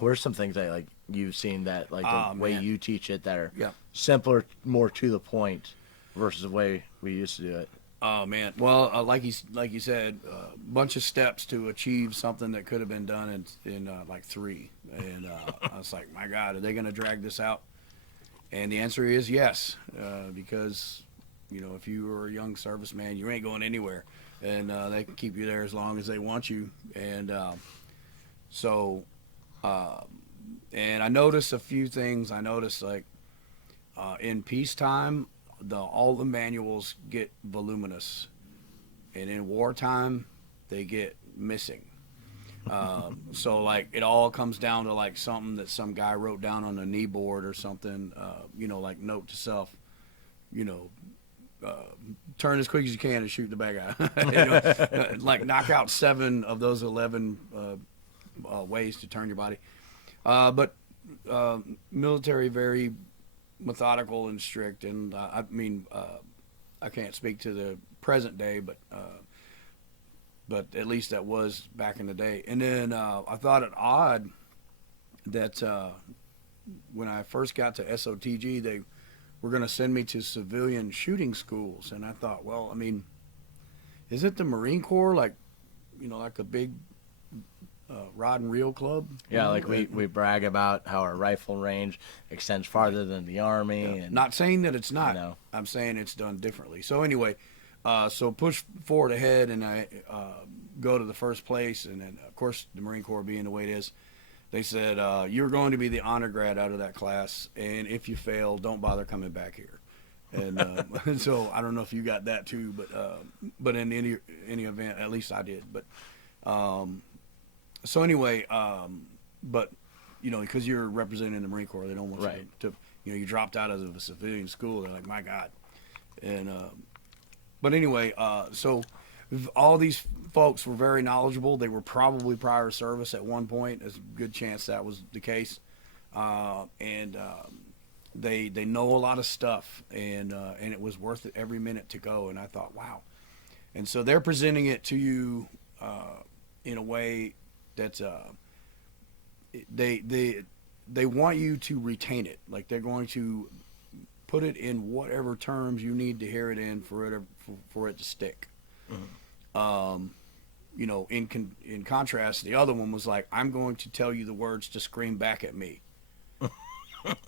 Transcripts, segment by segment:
What are some things that like you've seen that like the way Man. you teach it that are Yeah. simpler, more to the point versus the way we used to do it? Oh man. Well, like you said, a bunch of steps to achieve something that could have been done in like 3. And I was like, my God, are they going to drag this out? And the answer is yes, because if you were a young serviceman, you ain't going anywhere, and they can keep you there as long as they want you. And so, and I noticed a few things. I noticed like in peacetime, all the manuals get voluminous, and in wartime, they get missing. So like it all comes down to like something that some guy wrote down on a knee board or something, like note to self, turn as quick as you can and shoot the bad guy. Like knock out 7 of those 11 ways to turn your body. But military very methodical and strict, and I can't speak to the present day, but at least that was back in the day. And then I thought it odd that when I first got to SOTG, they were going to send me to civilian shooting schools. And I thought, well, I mean, is it the Marine Corps, like a big rod and reel club? Yeah, like we brag about how our rifle range extends farther than the Army. Yeah. And, not saying that it's not. I'm saying it's done differently. So anyway, so push forward ahead, and I go to the first place, and then of course the Marine Corps being the way it is, they said you're going to be the honor grad out of that class, and if you fail, don't bother coming back here. And so I don't know if you got that too, but in any event, at least I did. But so anyway, but because you're representing the Marine Corps, they don't want right. you to you dropped out of a civilian school. They're like, my God. And but anyway, so all these folks were very knowledgeable. They were probably prior service at one point. There's a good chance that was the case. And they know a lot of stuff, and it was worth it every minute to go. And I thought, wow. And so they're presenting it to you in a way that they want you to retain it. Like they're going to put it in whatever terms you need to hear it in for it to stick. Mm-hmm. In contrast, the other one was like, I'm going to tell you the words to scream back at me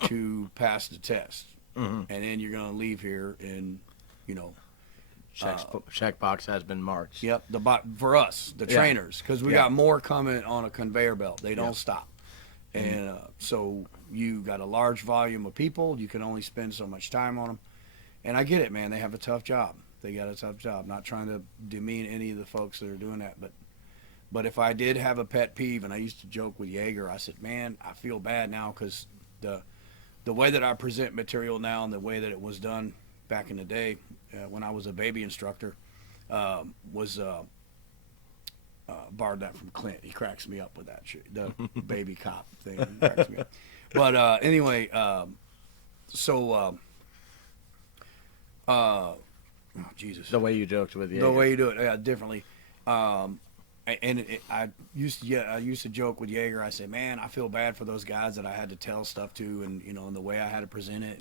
to pass the test. Mm-hmm. And then you're going to leave here and, checkbox has been marked. Yep. For us, the trainers, because we got more coming on a conveyor belt. They don't stop. And so you got a large volume of people. You can only spend so much time on them. And I get it, man. They have a tough job. They got a tough job. Not trying to demean any of the folks that are doing that. But if I did have a pet peeve, and I used to joke with Jaeger, I said, man, I feel bad now because the way that I present material now and the way that it was done back in the day when I was a baby instructor was borrowed that from Clint. He cracks me up with that shit. The baby cop thing cracks me up. But anyway, Jesus. The way you joked with Jaeger. The way you do it, differently. I used to joke with Jaeger. I say, man, I feel bad for those guys that I had to tell stuff to, and and the way I had to present it,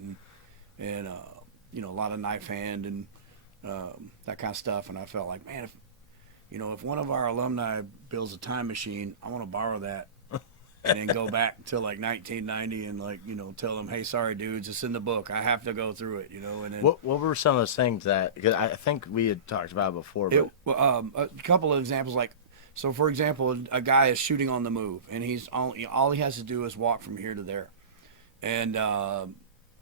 and a lot of knife hand and that kind of stuff. And I felt like, man, if one of our alumni builds a time machine, I want to borrow that and then go back to like 1990 and tell them, hey, sorry, dudes, it's in the book. I have to go through it, And then, what were some of those things that, because I think we had talked about it before. But a couple of examples, so for example, a guy is shooting on the move, and all he has to do is walk from here to there, and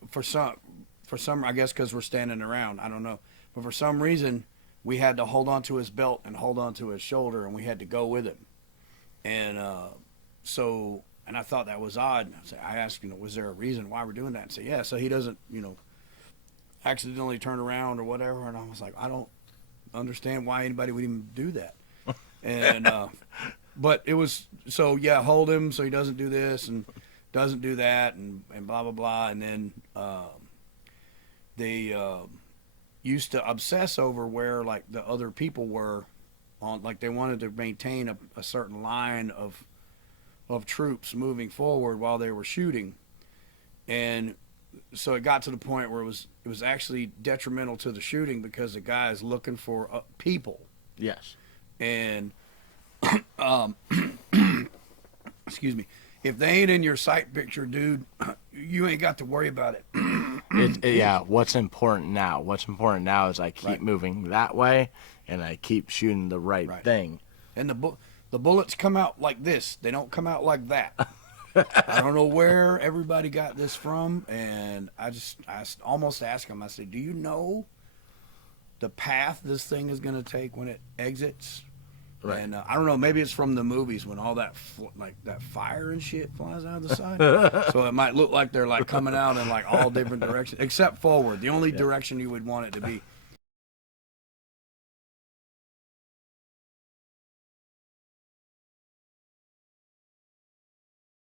for some, I guess because we're standing around, I don't know, but for some reason we had to hold on to his belt and hold on to his shoulder, and we had to go with him, and and I thought that was odd. I asked, was there a reason why we're doing that? And say, yeah, so he doesn't, accidentally turn around or whatever. And I was like, I don't understand why anybody would even do that. And but it was hold him so he doesn't do this and doesn't do that and blah blah blah. And then they used to obsess over where like the other people were on, like they wanted to maintain a certain line of of troops moving forward while they were shooting, and so it got to the point where it was actually detrimental to the shooting because the guy is looking for people. Yes. And excuse me, if they ain't in your sight picture, dude, you ain't got to worry about it. Yeah, what's important now? What's important now is I keep moving that way, and I keep shooting the right thing. And the bullets come out like this. They don't come out like that. I don't know where everybody got this from, and I almost asked him. I said, "Do you know the path this thing is going to take when it exits?" Right. And I don't know. Maybe it's from the movies when all that that fire and shit flies out of the side. So it might look like they're like coming out in like all different directions, except forward. The only direction you would want it to be.